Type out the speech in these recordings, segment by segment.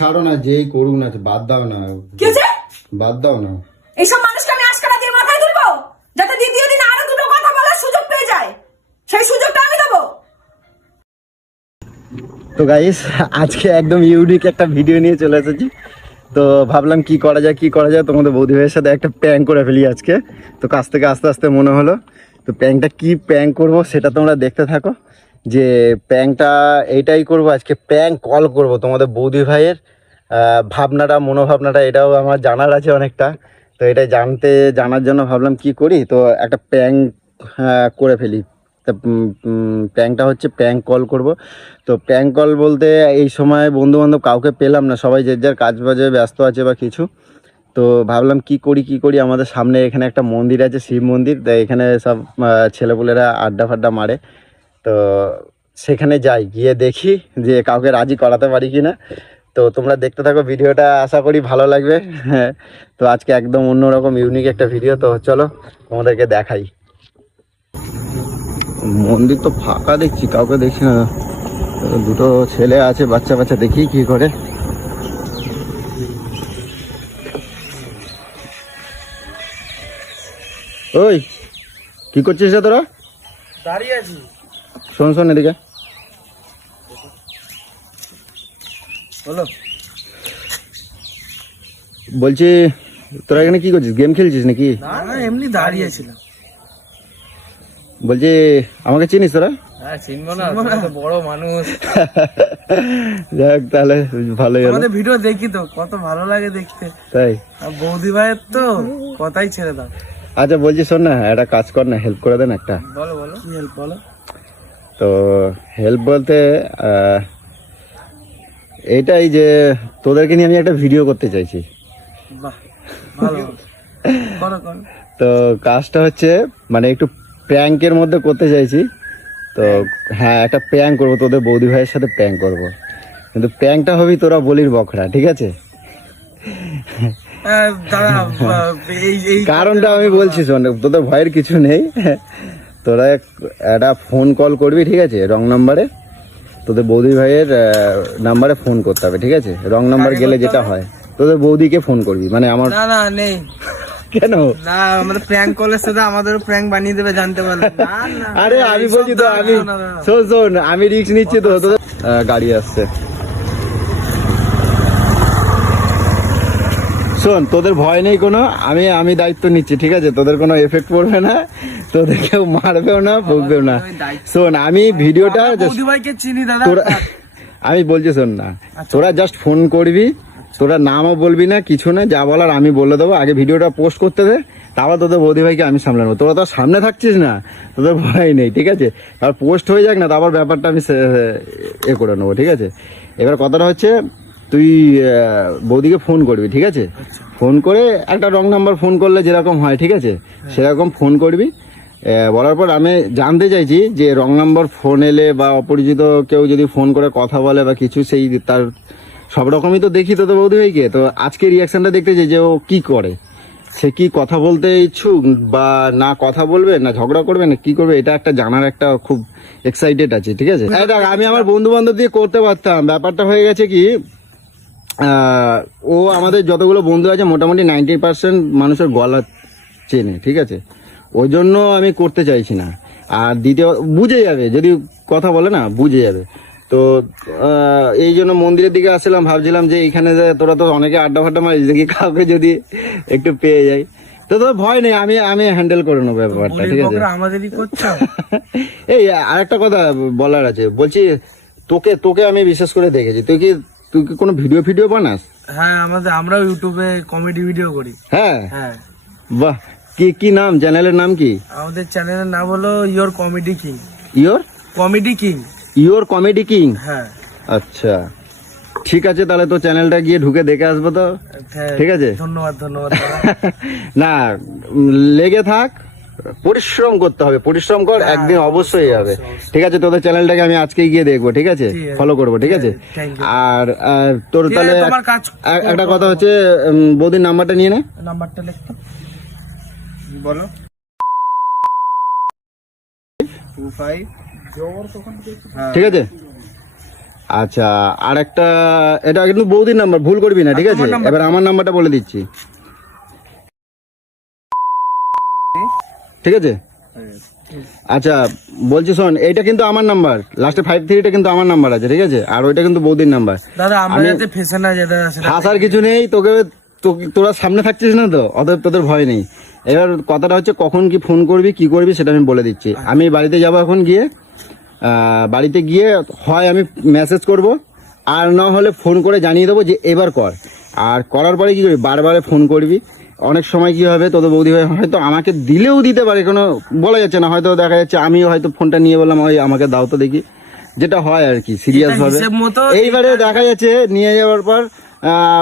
ছাড়ো না, যেই করুক না, বাদ দাও না, বাদ দাও না। এইসব মানুষকে আমি আজকারা দিয়ে মাথায় তুলবো যাতে দ্বিতীয় দিন আরো দুটো কথা বলার সুযোগ পেয়ে যায়, সেই সুযোগটা আমি দেবো। তো গাইস, আজকে একদম ইউনিক একটা ভিডিও নিয়ে চলে এসেছি। তো ভাবলাম কি করা যায় তোমাদের বৌদি ভাইয়ের সাথে একটা প্র্যাঙ্ক করে ফেলি আজকে। তো কাছ থেকে আস্তে আস্তে মনে হলো, তো প্র্যাঙ্কটা কি প্র্যাঙ্ক করবো সেটা তোমরা দেখতে থাকো। যে প্র্যাঙ্কটা এইটাই করবো আজকে, প্র্যাঙ্ক কল করব তোমাদের বৌদি ভাইয়ের ভাবনাটা, মনোভাবনাটা এটাও আমার জানার আছে অনেকটা। তো এটাই জানার জন্য ভাবলাম কি করি, তো একটা প্র্যাঙ্ক করে ফেলি। তা প্র্যাঙ্কটা হচ্ছে প্র্যাঙ্ক কল করব। তো প্র্যাঙ্ক কল বলতে এই সময় বন্ধুবান্ধব কাউকে পেলাম না, সবাই যে যার কাজ বাজে ব্যস্ত আছে বা কিছু। তো ভাবলাম কি করি, আমাদের সামনে এখানে একটা মন্দির আছে, শিব মন্দির। তাই এখানে সব ছেলেপুলেরা আড্ডা ফাড্ডা মারে। তো সেখানে যাই, গিয়ে দেখি যে কাউকে রাজি করাতে পারি কি না। তো তোমরা দেখতে থাকো ভিডিওটা, আশা করি ভালো লাগবে। হ্যাঁ, তো আজকে একদম অন্যরকম ইউনিক একটা ভিডিও। তো চলো তোমাদেরকে দেখাই। মন্দির তো ফাঁকা দেখছি, কাউকে দেখছি না। দুটো ছেলে আছে, বাচ্চা দেখি কি করে। ওই কি করছিস রে তোরা? দাঁড়িয়ে আছি। শোন এদিকে বলো। বলছি, তোরা এখানে কি করছিস? গেম খেলছিস নাকি? না, এমনি দাঁড়িয়েছিলাম। বলছি, আমাকে চিনিস তোরা? হ্যাঁ, চিনবো না, তুমি তো বড় মানুষ। যাক, তাহলে ভালোই হলো। আমাদের ভিডিও দেখি তো, কত ভালো লাগে দেখতে। তাই? আর বৌদি ভাইয়ের তো কথাই ছেড়ে দাও। আচ্ছা বলছি, শোন না, একটা কাজ কর না, হেল্প করে দেন একটা। বলো কি হেল্প বলো। তো হেল্প বলতে এইটাই যে তোদেরকে নিয়ে আমি একটা ভিডিও করতে চাইছি। বাহ, ভালো। করো। তো কাজটা হচ্ছে মানে একটু প্র্যাঙ্কের মধ্যে করতে চাইছি। তো হ্যাঁ, একটা প্র্যাঙ্ক করবো, তোদের বৌদি ভাইয়ের সাথে প্র্যাঙ্ক করবো। কিন্তু প্র্যাঙ্কটা হবি তোরা বলির বখরা, ঠিক আছে? কারণটা আমি বলছি শোন, তোদের ভয়ের কিছু নেই। তোরা একটা ফোন কল করবি, ঠিক আছে? রং নাম্বারে, তোদের বৌদি ভাইয়ের নাম্বারে ফোন করতে হবে, ঠিক আছে? রং নাম্বার গেলে যেটা হয়, তোদের বৌদিকে ফোন করবি, মানে আমার। না নেই। কেন? না, আমাদের প্র্যাঙ্ক কলের সাথে আমাদেরও প্র্যাঙ্ক বানিয়ে দেবে, জানতে পারলে। আরে আমি বলছি তো, আমি শোন আমি রিস্ক নিচ্ছি তো। তোদের গাড়ি আসছে, শোন, তোদের ভয় নেই কোনো, আমি দায়িত্ব নিচ্ছি, ঠিক আছে? তোদের কোনো এফেক্ট পড়বে না, তোদের কেউ মারবেও না, বকবেও না। শোন, আমি ভিডিওটা চিনি দাদা, আমি বলছি শোন না, তোরা জাস্ট ফোন করবি, তোরা নামও বলবি না, কিছু না, যা বলার আমি বলে দেবো। আগে ভিডিওটা পোস্ট করতে দে, তারপর তোদের বৌদি ভাইকে আমি সামলাবো। তোরা তো সামনে থাকছিস না, তোদের ভয় নেই, ঠিক আছে? আর পোস্ট হয়ে যাক না, তারপর ব্যাপারটা আমি করে নেবো, ঠিক আছে? এবার কথাটা হচ্ছে, তুই বৌদিকে ফোন করবি, ঠিক আছে? ফোন করে একটা রং নাম্বার ফোন করলে যেরকম হয়, ঠিক আছে? সেরকম ফোন করবি। বলার পর আমি জানতে চাইছি যে রং নাম্বার ফোন এলে বা অপরিচিত কেউ যদি ফোন করে কথা বলে বা কিছু, সেই তার সব রকমই তো দেখি তো বৌদি ভাইকে। তো আজকে রিয়াকশনটা দেখতে চাই যে ও কি করে, সে কি কথা বলতে ইচ্ছুক, বা না কথা বলবে, না ঝগড়া করবে, না কি করবে, এটা একটা জানার একটা খুব এক্সাইটেড আছে, ঠিক আছে? আমি আমার বন্ধু বান্ধব দিয়ে করতে পারতাম, ব্যাপারটা হয়ে গেছে কি, ও আমাদের যতগুলো বন্ধু আছে মোটামুটি 90% মানুষের গলা চেনে, ঠিক আছে? ওই জন্য আমি করতে চাইছি না। আর দ্বিতীয়, বুঝে যাবে যদি কথা বলে না, বুঝে যাবে। তো এই জন্য মন্দিরের দিকে আসছিলাম, ভাবছিলাম যে এইখানে তোরা তো অনেকে আড্ডা ফাড্ডা মারিস, দেখি কাউকে যদি একটু পেয়ে যাই। তো তোর ভয় নেই, আমি হ্যান্ডেল করে নেবো ব্যাপারটা, ঠিক আছে? আমাদেরই করছো। এই আরেকটা কথা বলার আছে, বলছি তোকে আমি বিশেষ করে দেখেছি, তুই কি কোনো ভিডিও বানাস? হ্যাঁ, আমরাও ইউটিউবে কমেডি ভিডিও করি। হ্যাঁ, বাহ। কি নাম, চ্যানেলের নাম কি? আমাদের চ্যানেলের নাম হলো your comedy king. Your comedy king. হ্যাঁ, আচ্ছা, ঠিক আছে, তাহলে তো চ্যানেলটা গিয়ে ঢুকে দেখে আসবো তো, ঠিক আছে? ধন্যবাদ। না, লেগে থাক, পরিশ্রম করতে হবে, পরিশ্রম কর, একদিন অবশ্যই হবে, ঠিক আছে? তোদের চ্যানেলটাকে আমি আজকে গিয়ে দেখবো, ঠিক আছে? ফলো করবো, ঠিক আছে? আর তোর তাহলে একটা কথা হচ্ছে, বৌদির নাম্বারটা নিয়ে নে। নাম্বারটা লিখতে বলো। 25, ঠিক আছে? আচ্ছা, আর একটা, এটা কিন্তু বৌদির নাম্বার, ভুল করবি না, ঠিক আছে? এবার আমার নাম্বারটা বলে দিচ্ছি, ঠিক আছে? আচ্ছা বলছি শোন, এইটা কিন্তু আমার নাম্বার, লাস্টে 53টা কিন্তু আমার নাম্বার আছে, ঠিক আছে? আর ওইটা কিন্তু বৌদির নাম্বার। দাদা আমরা যাতে ফেসে না যেতে হাসার কিছু নেই, তোরা সামনে থাকছিস না তো, অতএব তোদের ভয় নেই। এবার কথাটা হচ্ছে কখন কি ফোন করবি, কি করবি সেটা আমি বলে দিচ্ছি। আমি বাড়িতে যাবো এখন, গিয়ে বাড়িতে গিয়ে হয় আমি মেসেজ করব, আর না হলে ফোন করে জানিয়ে দেবো যে এবার কর। আর করার পরে কি করবি, বারবার ফোন করবি। অনেক সময় কি হবে, তোদের বৌদি হয়তো আমাকে দিলেও দিতে পারে, কোনো বলা যাচ্ছে না, হয়তো দেখা যাচ্ছে আমিও হয়তো ফোনটা নিয়ে বললাম ওই আমাকে দাও তো দেখি, যেটা হয় আর কি সিরিয়াস ভাবে। এইবারে দেখা যাচ্ছে নিয়ে যাওয়ার পর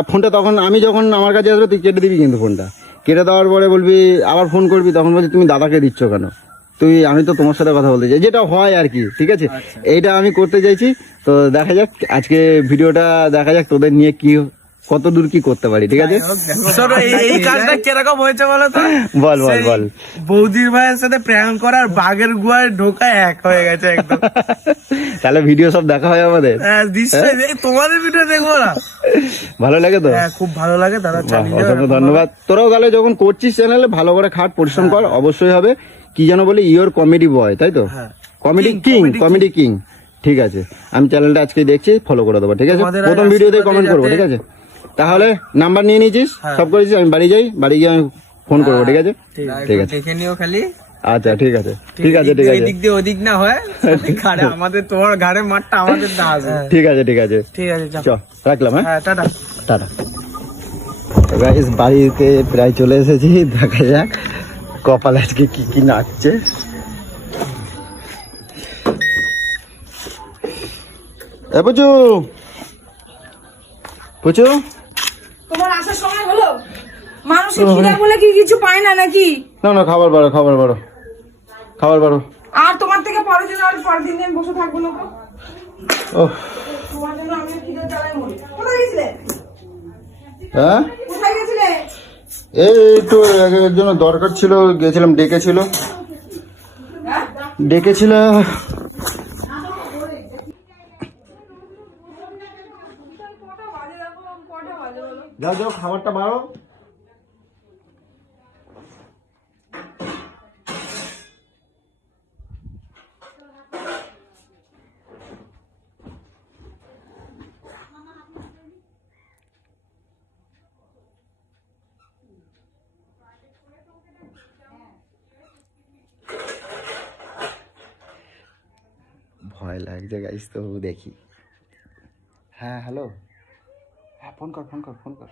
ফোনটা, তখন আমি যখন আমার কাছে আসবে তুই কেটে দিবি, কিন্তু ফোনটা কেটে দেওয়ার পরে বলবি, আবার ফোন করবি, তখন বলছি তুমি দাদাকে দিচ্ছ কেন, আমি তো তোমার সাথে কথা বলতে চাই, যেটা হয় আর কি, ঠিক আছে? এইটা আমি করতে চাইছি। তো দেখা যাক আজকে ভিডিওটা, দেখা যাক তোদের নিয়ে কি কত দূর কি করতে পারি, ঠিক আছে? এই কাজটা কিরকম হয়েছে বলো তো? বল বল বল। বৌদির ভাইয়ের সাথে প্র্যাঙ্ক করার বাঘের গুয়ায় ঢোকা এক হয়ে গেছে একদম। তাহলে ভিডিও সব দেখা হয় আমাদের? তোমাদের ভিডিও দেখবো না? ভালো লাগে তো? খুব ভালো লাগে দাদা। অসংখ্য ধন্যবাদ। তোরাও তাহলে যখন করছিস চ্যানেলে ভালো করে খাট, পরিশ্রম কর, অবশ্যই হবে। কি যেন বলি, ইওর কমেডি বয়, তাই তো? কমেডি কিং, কমেডি কিং, ঠিক আছে? আমি চ্যানেলটা আজকে দেখছি, ফলো করে দেবো, ঠিক আছে? প্রথম ভিডিওতে কমেন্ট করবো, ঠিক আছে? তাহলে নাম্বার নিয়ে নিয়েছিস, সব করেছিস, আমি বাড়ি যাই, বাড়ি গিয়ে আমি ফোন করবো, ঠিক আছে? ঠিক আছে, দেখে নিও খালি। আচ্ছা ঠিক আছে, ঠিক আছে, ঠিক আছে। এদিক দিয়ে ওদিক না হয়, আমাদের তোমার ঘাড়ে মাঠটা আমাদের না আছে। ঠিক আছে, ঠিক আছে, ঠিক আছে, চল রাখলাম। হ্যাঁ, টাটা টাটা। গাইস বাড়িতে প্রায় চলে এসেছি, দেখা যাক কপাল আজকে কি কি নাচছে। এ পুচু, পুচু, তোমার আসার সময় হলো? মানুষের খিদে বলে কি কিছু পায় না নাকি? না না, খাবার বাড়ো, খাবার বাড়ো, খাবার বাড়ো। আর তোমার থেকে পরের দিন আর পরের দিন বসে থাকবো না তো। ওহ, তোমার জন্য আমি খিদে জ্বালায় মরি। কোথায় গেছিলে? হ্যাঁ, কোথায় গেছিলে? এই একটু এর জন্য দরকার ছিল, গেছিলাম, ডেকেছিল, হ্যাঁ? ডেকেছিল। যাও যাও, খাবারটা বাড়ো। ভয় লাগছে গাইস, তো দেখি। হ্যাঁ হ্যালো, হ্যাঁ ফোন কর, ফোন কর, ফোন কর।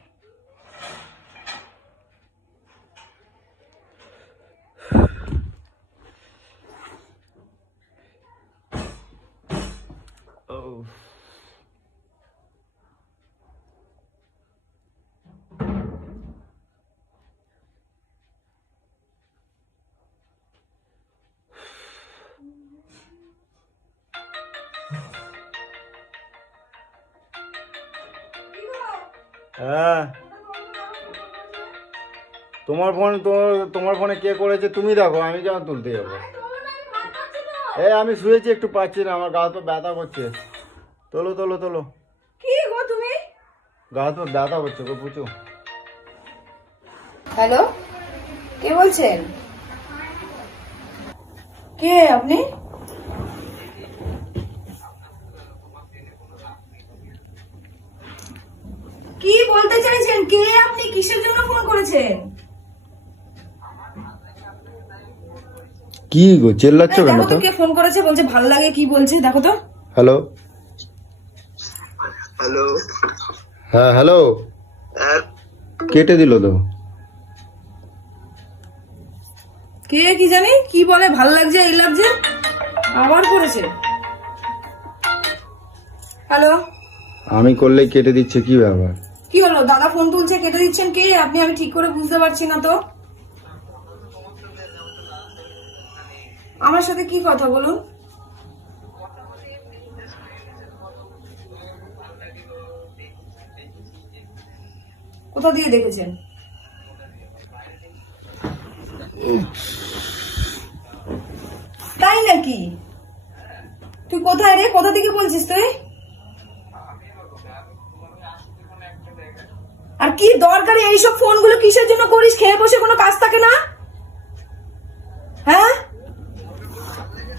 হ্যাঁ, তোমার ফোনে কে করেছে তুমি দেখো, আমি কেন তুলতে যাবো? আমি শুয়েছি, একটু পাচ্ছি না, আমার গা হাত পা ব্যথা করছে। তোলো তোলো তোলো। কি গো তুমি? গা হাত পা ব্যথা করছে গো পুচু। হ্যালো, কে বলছেন? কে আপনি? কি বলতে চাইছেন? কে আপনি? কিসের জন্য ফোন করেছেন? কি গো চেল্লাচ্ছ কেন? দেখো তো কে ফোন করেছে, বলছে ভালো লাগে, কি বলছে দেখো তো। হ্যালো হ্যালো, হ্যাঁ হ্যালো, কেটে দিল তো। কে কি জানি কি বলে, ভাল লাগছে, এই লাগছে, আবার করেছে। হ্যালো, আমি করলেই কেটে দিচ্ছে, কি ব্যাপার? কি হলো? দাদা ফোন তুলছে, কেটে দিচ্ছেন কে আপনি? আমি ঠিক করে বুঝতে পারছি না তো। আমার সাথে কি কথা বলুন? কোথা দিয়ে দেখেছেন? তাই নাকি? তুই কোথায় রে? কোথা থেকে বলছিস তুই? কি দরকারে এইসব ফোনগুলো কিসের জন্য করিস? খেয়ে বসে কোনো কাজ থাকে না? হ্যাঁ,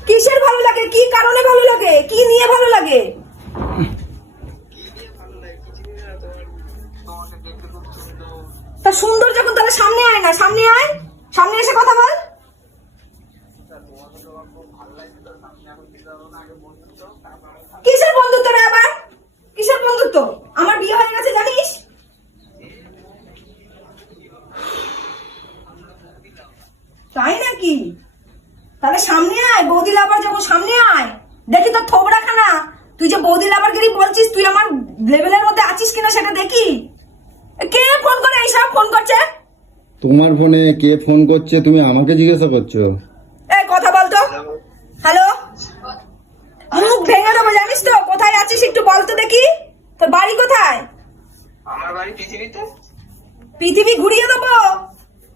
কিসের ভালো লাগে? কি কারণে ভালো লাগে? কি নিয়ে ভালো লাগে? তা সুন্দর যখন তাহলে সামনে আয় না, সামনে আয়, সামনে এসে কথা বল। কিসের বন্ধুত্ব রে আবার? কিসের বন্ধুত্ব? আমার বিয়ে হয়ে গেছে জানিস? তাই নাকি? তাহলে সামনে আয়, বৌদি লাভার যখন সামনে আয়, দেখি তোর থোবড়া খানা। তুই যে বৌদি লাভারগিরি বলছিস, তুই আমার লেভেলের মধ্যে আছিস কিনা সেটা দেখি। কে ফোন করে এইসব ফোন করছে? তোমার ফোনে কে ফোন করছে তুমি আমাকে জিজ্ঞাসা করছো? এই কথা বলতো। হ্যালো, মুখ ভেঙে দেবো জানিস তো। কোথায় আছিস একটু বলতো দেখি। তোর বাড়ি কোথায়? আমার বাড়ি পৃথিবীতে। পৃথিবী ঘুরিয়ে দেবো।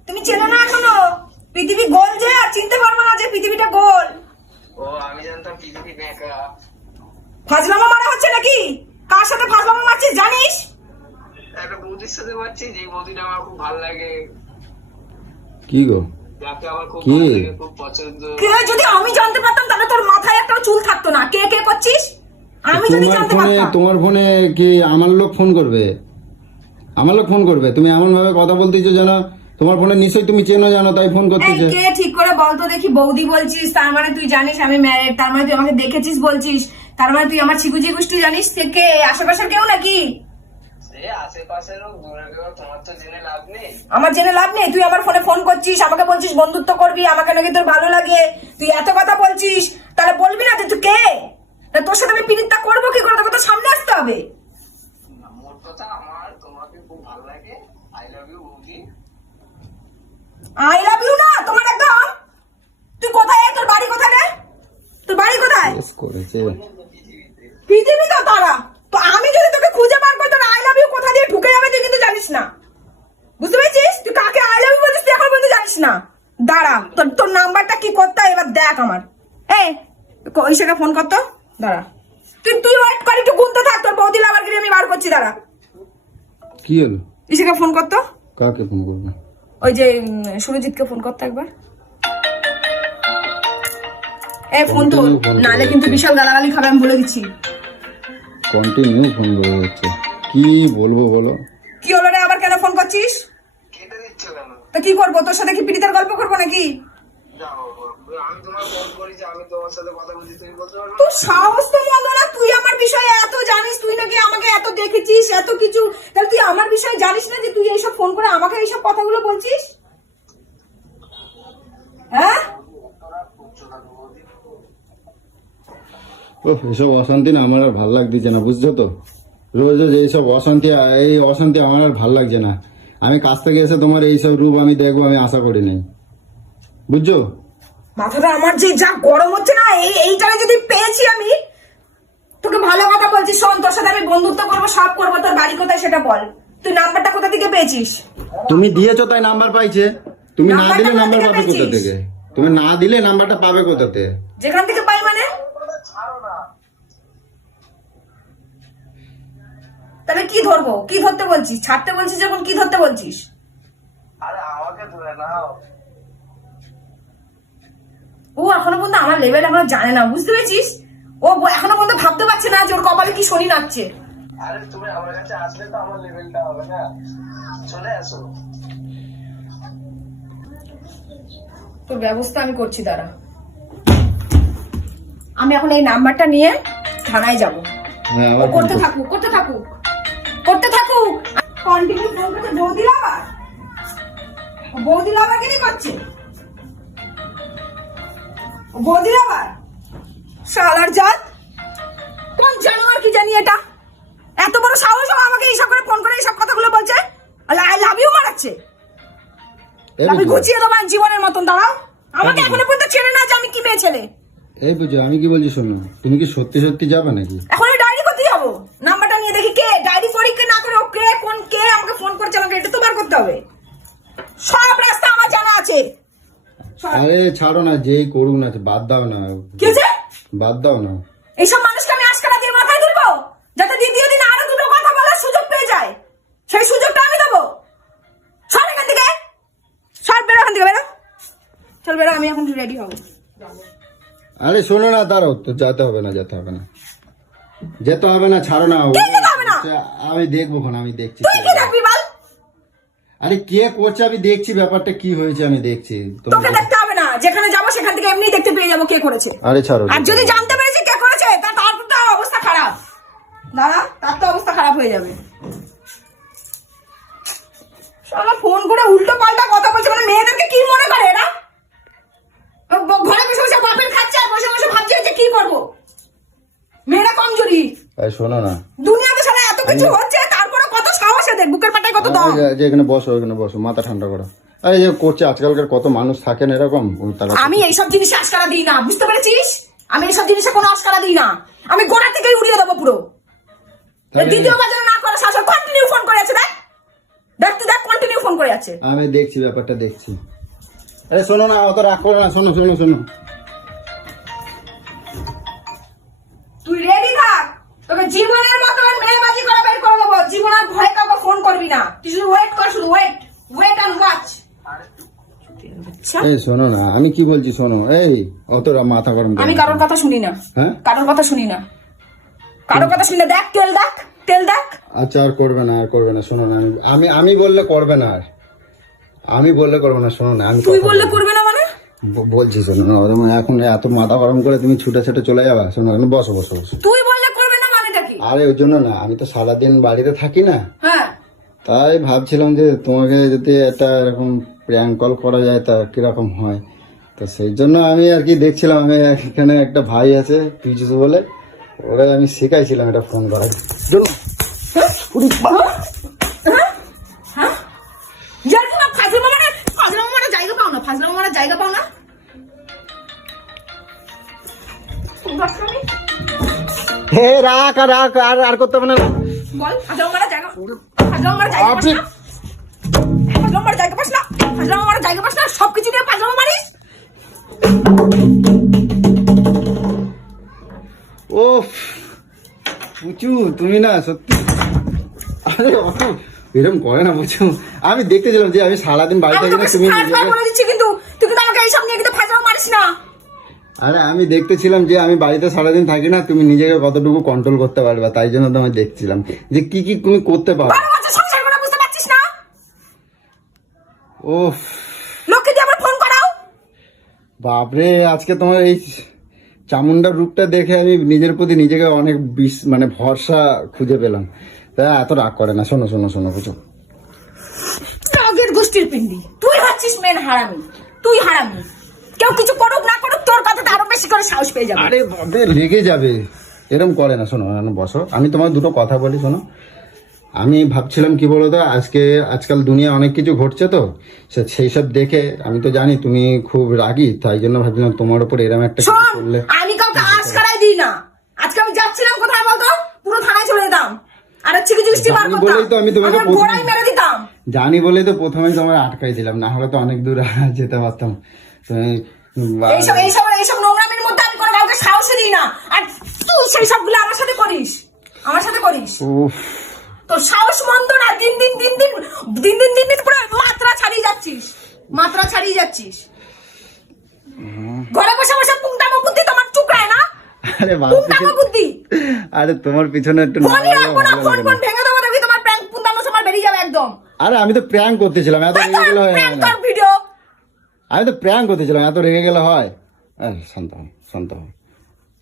তুমি চেনো না এখনো? পৃথিবী গোল যে, আর চিনতে পারবো না যে পৃথিবীটা গোল। ও আমি জানতাম পৃথিবী বেঁকা। ফাজলামো মারা হচ্ছে নাকি? কার সাথে ফাজলামো মারছিস জানিস? একটা বৌদির সাথে পাচ্ছি, যে বৌদিটা আমার খুব ভালো লাগে, কি গো? যাকে আমার খুব কি? ভালো লাগে, খুব পছন্দ। কে? যদি আমি জানতে পারতাম তাহলে তোর মাথায় একটা চুল থাকতো না। কে কে করছিস? আমি যদি জানতে পারতাম। তোমার ফোনে কি আমার লোক ফোন করবে? আমার লোক ফোন করবে? তুমি এমন ভাবে কথা বলতেছো যেন তোমার ফোনে নিশ্চয়ই তুমি চেনো, জানো, তাই ফোন এই করতেছে। কে ঠিক করে বলতো দেখি। বৌদি বলছিস তার মানে তুই জানিস আমি ম্যারেড, তার মানে তুই আমাকে দেখেছিস বলছিস, তার মানে তুই আমার ছিকুচি গোষ্ঠী জানিস। কে? আশেপাশের কেউ নাকি? সে আশেপাশের লোক, দূরে কেউ, তোমার তো জেনে লাভ নেই। আমার জেনে লাভ নেই। তুই আমার ফোনে ফোন করছিস, আমাকে বলছিস বন্ধুত্ব করবি, আমাকে নাকি তোর ভালো লাগে, তুই এত কথা বলছিস, তাহলে বলবি না যে তুই কে? তা তোর সাথে আমি পিরিতটা করবো কি করে? তোকে তো সামনে আসতে হবে। মোট কথা আমার তোমাকে খুব ভালো লাগে। আই লাভ ইউ বৌদি। আই লাভ ইউ না তোমার একদম। তুই কোথায়? তোর বাড়ি কোথায় রে? তোর বাড়ি কোথায়? বেশ করেছে। পৃথিবী তো তারা। তো আমি যদি তোকে খুঁজে বার করি, তোর আই লাভ ইউ কোথা দিয়ে ঢুকে যাবে তুই কিন্তু জানিস না। বুঝতে পেরেছিস? তুই কাকে আই লাভ ইউ বলছিস তুই এখন পর্যন্ত জানিস না। দাঁড়া, তোর তোর নাম্বারটা কি করতে হয় এবার দেখ আমার। এই ঐশাকে ফোন করতো। দাঁড়া, তুই তুই ওয়েট কর, একটু গুনতে থাক। তোর বৌদি লাভার গিয়ে আমি বার করছি, দাঁড়া। কি হলো? ঈশাকে ফোন করতো। কাকে ফোন করবো? ওই যে সুরজিৎকে ফোন করতো একবার। এই ফোন তো, Continue phone নালে করে কিন্তু যাচ্ছে। বিশাল গালাগালি খাবে আমি বলে দিচ্ছি। কন্টিনিউ ফোন করে যাচ্ছে। কি বলবো বলো? কি হলো রে, আবার কেন ফোন করছিস? কেটে দিচ্ছ কেন? তা কি করবো? তোর সাথে কি প্রীতির গল্প করবো নাকি? যাও, আমি তোমার ফোন করি যে আমি তোমার সাথে কথা বলছি, তুমি বলতে পারো না? তোর সাহস তো মনে না, তুই আমার বিষয়ে এত জানিস, তুই নাকি আমাকে এত দেখেছিস এত কিছু, তাহলে তুই আমার বিষয়ে জানিস না যে তুই এইসব ফোন করে আমাকে এইসব কথাগুলো বলছিস? হ্যাঁ, ও এসব অশান্তি না আমার আর ভাল লাগতেছে না, বুঝছো তো? রোজ রোজ এইসব অশান্তি, এই অশান্তি আমার আর ভাল লাগছে না। আমি কাছ থেকে এসে তোমার এইসব রূপ আমি দেখবো আমি আশা করি নাই, বুঝছো? মাথাটা আমার যে যা গরম হচ্ছে না, এইটারে যদি পেয়েছি আমি। তোকে ভালো কথা বলছি, শোন, তোর সাথে আমি বন্ধুত্ব করবো, সব করবো। তোর বাড়ি কোথায় সেটা বল। তুই নাম্বারটা কোথা থেকে পেয়েছিস? তুমি দিয়েছো তাই নাম্বার পাইছে। তুমি না দিলে নাম্বারটা নাম্বার কোথা পাবে থেকে কোথা থেকে? তুমি না দিলে নাম্বারটা পাবে কোথাতে? যেখান থেকে পাই মানে? তাহলে কি ধরবো? কি ধরতে বলছিস? ছাড়তে বলছিস যখন, কি ধরতে বলছিস? আরে আমাকে ধরে নাও। ও এখনো পর্যন্ত আমার লেভেল এখনো জানে না, বুঝতে পেরেছিস? ও এখনো পর্যন্ত ভাবতে পারছে না যে ওর কপালে কি শনি নাচছে। আরে তুমি আমার কাছে আসলে তো আমার লেভেলটা হবে না। চলে আসো। তোর ব্যবস্থা আমি করছি, দাঁড়া। আমি এখন এই নাম্বারটা নিয়ে থানায় যাবো। হ্যাঁ, ও আবার করতে থাকুক, করতে থাকুক, করতে থাকুক। কন্টিনিউ ফোন করতে বৌদি লাভার। বৌদি লাভার কি করছে? বৌদি লাভার শালার জাত। কোন জানোয়ার কি জানি এটা? এত বড় সাহস ও আমাকে এইসব করে ফোন করে এইসব কথাগুলো বলছে। আই লাভ ইউ মারাচ্ছে। আমি গুছিয়ে দেবো জীবনের মতন, দাঁড়াও। আমাকে এখনো পর্যন্ত ছেড়ে না যে আমি কি মেয়ে ছেলে। এই বুঝো আমি কি বলছি শোনো, তুমি কি সত্যি সত্যি যাবে নাকি? এখন আমি ডায়েরি করতে যাবো। নাম্বারটা নিয়ে দেখি কে ডায়েরি পরীক্ষা না করে কে কোন কে আমাকে ফোন করছে, আমাকে এটা তো বার করতে হবে। সব রাস্তা আমার জানা আছে। আরে ছাড়ো না, যেই করুক না, বাদ দাও না, কি হয়েছে? বাদ দাও না। এইসব মানুষকে আমি আজকাল দিয়ে মাথায় তুলবো যাতে দ্বিতীয় দিন আরো দুটো কথা বলার সুযোগ পেয়ে যায়। সেই সুযোগটা আমি দেবো। বেরো, আমি এখন রেডি হবো। আরে শোনো না, দাঁড়াও তো, যেতে হবে না, যেতে হবে না, যেতে হবে না, ছাড়ো না। কে যেতে হবে না? আমি দেখবো, আমি দেখছি। তুই কি দেখবি বল? আরে কে করছে আমি দেখছি, ব্যাপারটা কি হয়েছে আমি দেখছি। তোকে দেখতে হবে না, যেখানে যাবো সেখান থেকে এমনি দেখতে পেয়ে যাবো কে করেছে। আরে ছাড়ো। আর যদি জানতে পেরেছি কে করেছে, তার তো অবস্থা খারাপ। দাদা, তার তো অবস্থা খারাপ হয়ে যাবে। শালা ফোন করে উল্টো পাল্টা কথা বলছে, মানে মেয়েদেরকে কি মনে করে এরা? ঘরে বসে বসে বাপের খাচ্ছে আর বসে বসে ভাবছে যে কি করবো। মেয়েরা কমজোরি। এই শোনো না, দুনিয়াতে সারা এত কিছু হচ্ছে, তারপরে কত সাহস এদের, বুকের পাটায় কত দম। যে এখানে বসো, এখানে বসো, মাথা ঠান্ডা করো। আরে যে করছে, আজকালকার কত মানুষ থাকেন এরকম। আমি এইসব জিনিসে আশকারা দিই না, বুঝতে পেরেছিস? আমি এইসব জিনিসে কোনো আশকারা দিই না। আমি গোড়া থেকেই উড়িয়ে দেবো পুরো। দ্বিতীয়বার যেন না করে, শাসন কন্টিনিউ ফোন করে আছে। দেখ দেখতে দেখ, কন্টিনিউ ফোন করে আছে। আমি দেখছি, ব্যাপারটা দেখছি। আরে শোনো না, অত রাগ করো না, শোনো শোনো শোনো। তুই রেডি থাক, তোকে জীবনের মতো মেয়েবাজি করা বের করে দেবো। জীবনের ভয় কাউকে ফোন করবি না, তুই শুধু ওয়েট কর, শুধু ওয়েট অ্যান্ড ওয়াচ। এই শোনো না, আমি কি বলছি শোনো। এই অত মাথা গরম করো আমি না। কারোর কথা শুনি না, হ্যাঁ, কারোর কথা শুনি না, কারোর কথা শুনি না। দেখ তেল দেখ, তেল দেখ। আচ্ছা আর করবে না, আর করবে না। শোনো না, আমি বললে করবে না, আর আমি বললে করবে না। শোনো না, আমি তুই বললে করবে না মানে? বলছি শোনো না, এখন এত মাথা গরম করে তুমি ছুটে ছুটে চলে যাবা। শোনো, এখন বসো বসো বসো। তুই বললে করবে না মানেটা কি? আরে ওই জন্য না, আমি তো সারাদিন বাড়িতে থাকি না, হ্যাঁ, তাই ভাবছিলাম যে তোমাকে যদি একটা এরকম প্র্যাঙ্ক কল করা যায় তা কিরকম হয়। তো সেই জন্য আমি আর কি দেখছিলাম। আমি এখানে একটা ভাই আছে পিজুস বলে, ওরা আমি শেখাইছিলাম এটা ফোন করার জন্য। হ্যাঁ, যার কি না ফাজলামো মানে জায়গা পাও না, ফাজলামো মানে জায়গা পাও না। হে রাখ আর রাখ, আর করতে হবে না। বল, ফাজলামো মানে জায়গা, ফাজলামো মানে জায়গা পাস না, ফাজলামো মানে জায়গা পাস না, ফাজলামো মানে জায়গা পাস না, সবকিছু নিয়ে ফাজলামো মারিস। ও পুচু, তুমি না সত্যি, আরে অত এরকম করে না বুঝছো। আমি দেখতেছিলাম যে আমি সারাদিন বাড়ি আমি থাকি না, তোকে তুমি ফাজলামো বলে দিচ্ছি, কিন্তু তুই কিন্তু আমাকে এইসব নিয়ে কিন্তু ফাজলামো মারিস না। আরে আমি দেখতেছিলাম যে আমি বাড়িতে সারাদিন থাকি না, তুমি নিজেকে কতটুকু কন্ট্রোল করতে পারবে, তাই জন্য তোমায় দেখছিলাম যে কি কি তুমি করতে পারো। 12 বছর সংসার করে বুঝতে পারছিস না? ও লোককে দিয়ে আবার ফোন করাও। বাপরে, আজকে তোমার এই চামুন্ডার রূপটা দেখে আমি নিজের প্রতি নিজেকে অনেক মানে ভরসা খুঁজে পেলাম। তাই এত রাগ করে না। শোনো শোনো শোনো বুঝো, আগের গোষ্ঠীর পিন্ডি তুই হচ্ছিস মেন হারামি, তুই হারামি। কেউ কিছু করুক না করুক, তোর কথাটা আরো বেশি করে সাহস পেয়ে যাবে। আরে বাপরে রেগে যাবে, এরকম করে না। শোনো বসো, আমি তোমার দুটো কথা বলি শোনো। আমি ভাবছিলাম কি বলতো, আজকাল দুনিয়া অনেক কিছু ঘটছে, তো সেই সব দেখে আমি তো জানি তুমি খুব রাগী, তাই জন্য ভাবছিলাম তোমার উপর এরকম একটা কিছু শোন, করলে। আমি কাউকে আশকারাই দিই না। আজকে আমি যাচ্ছিলাম কোথায় বলতো, পুরো থানায় চলে যেতাম, আর চিকিৎসা বার জানি বলেই তো আমি তোমাকে করতাম, গোড়াই মেরে দিতাম। জানি বলেই তো প্রথমেই তোমার আটকাই দিলাম, না হলে তো অনেক দূর যেতে পারতাম। এইসব নোংরামির মধ্যে আমি কোনো কাউকে সাহসই দিই না, আর তুই সেই সবগুলো আমার সাথে করিস, আমার সাথে করিস। উফ, তোর সাহস মন্দ না, দিন দিন পুরো মাত্রা ছাড়িয়ে যাচ্ছিস, মাত্রা ছাড়িয়ে যাচ্ছিস। ঘরে বসে বসে পুংটামো বুদ্ধি তোমার চুকায় না? আরে পুংটামো বুদ্ধি। আরে তোমার পিছনে একটু ফোনই রাখবো না, ফোন ভেঙে দেবো, দেখবি তোমার প্র্যাঙ্ক পুংটামো সময় বেরিয়ে যাবে একদম। আরে আমি তো প্র্যাঙ্ক করতেছিলাম, এত রেগে গেলে হয় প্র্যাঙ্ক না। কর ভিডিও। আমি তো প্র্যাঙ্ক করতেছিলাম, এত রেগে গেলে হয়? শান্ত হও, শান্ত হও।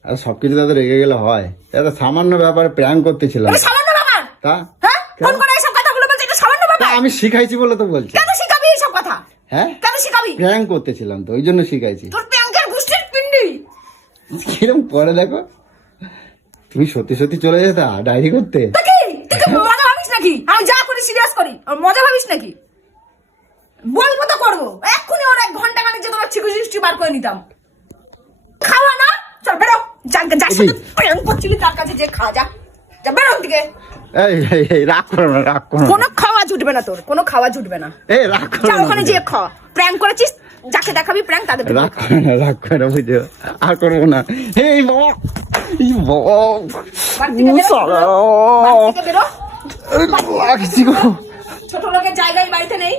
আর সবকিছু এত রেগে গেলে হয়? এত সামান্য ব্যাপারে প্র্যাঙ্ক করতেছিলাম। এটা সামান্য ব্যাপার? তা হ্যাঁ, ফোন করে এইসব কথাগুলো বলছিস, এটা সামান্য ব্যাপার? আমি শিখাইছি বলে তো বলছি। কেন শিখাবি এইসব কথা? হ্যাঁ, কেন শিখাবি? প্র্যাঙ্ক করতেছিলাম তো, ওই জন্য শিখাইছি। তোর প্র্যাঙ্কের গোষ্ঠীর পিন্ডি। কিরম করে দেখো, তুমি সত্যি সত্যি চলে যেতা ডায়েরি করতে। তা কি? তুই কি মজা ভাবিস নাকি? আমি যা করি সিরিয়াস করি, আর মজা ভাবিস নাকি? বলবো তো করবো, এক্ষুনি ওর 1 ঘন্টা খানিক যে তোমার চিকিৎসা বার করে নিতাম। খাওয়া না, চল বেরো, যার সাথে প্রেম করছিলি তার কাছে যে খা, যা বেরো দিকে। এই রাগ করো না, রাগ করো না। কোনো খাওয়া জুটবে না তোর, কোনো খাওয়া জুটবে না। এই রাগ করো যা না, ওখানে যে খা, প্র্যাঙ্ক করেছিস, যাকে দেখাবি প্র্যাঙ্ক তাদের রাগ করো না, রাগ করো না, বুঝো। আর করবো না। এই বাবা, এই বাবা, বেরো। লাগছি গো। ছোট লোকের জায়গায় বাড়িতে নেই।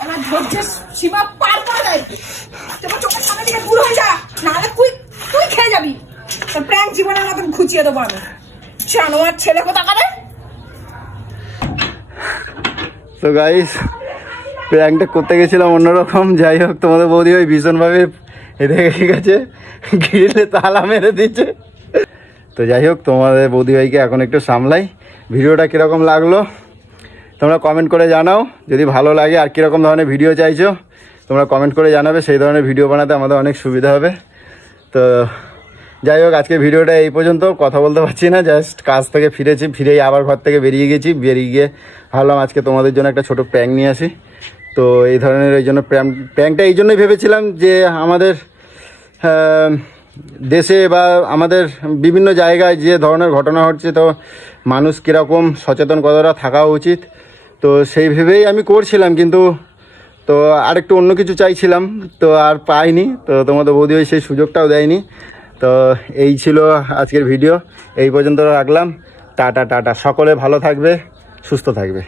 আমার ধৈর্যের সীমা পার করে দেয়। তোমার চোখের সামনে থেকে দূর হয়ে যা, নাহলে তুই খেয়ে যাবি। তোর প্র্যাঙ্ক জীবনের মতন খুঁচিয়ে দেবো আমি। জানোয়ার ছেলে কোথাকারে। তো গাইস প্র্যাঙ্কটা করতে গেছিলাম অন্যরকম, যাই হোক তোমাদের বৌদি ভাই ভীষণভাবে রেগে গেছে, গ্রিলে তালা মেরে দিচ্ছে। তো যাই হোক তোমাদের বৌদি ভাইকে এখন একটু সামলাই। ভিডিওটা কীরকম লাগলো তোমরা কমেন্ট করে জানাও, যদি ভালো লাগে আর কীরকম ধরনের ভিডিও চাইছো তোমরা কমেন্ট করে জানাবে, সেই ধরনের ভিডিও বানাতে আমাদের অনেক সুবিধা হবে। তো যাই হোক আজকে ভিডিওটা এই পর্যন্ত, কথা বলতে পারছি না, জাস্ট কাজ থেকে ফিরেছি, ফিরেই আবার ঘর থেকে বেরিয়ে গেছি, বেরিয়ে গিয়ে ভাবলাম আজকে তোমাদের জন্য একটা ছোটো প্র্যাঙ্ক নিয়ে আসি। তো এই ধরনের এই জন্য প্র্যাঙ্কটা এই জন্যই ভেবেছিলাম যে আমাদের দেশে বা আমাদের বিভিন্ন জায়গায় যে ধরনের ঘটনা হচ্ছে, তো মানুষ কীরকম সচেতন কতটা থাকা উচিত, তো সেই ভেবেই আমি করছিলাম। কিন্তু তো আরেকটু অন্য কিছু চাইছিলাম, তো আর পাইনি, তো তোমাদের বৌদি ভাই সেই সুযোগটাও দেয়নি। তো এই ছিল আজকের ভিডিও, এই পর্যন্ত রাখলাম। টাটা টাটা, সকলে ভালো থাকবে, সুস্থ থাকবে।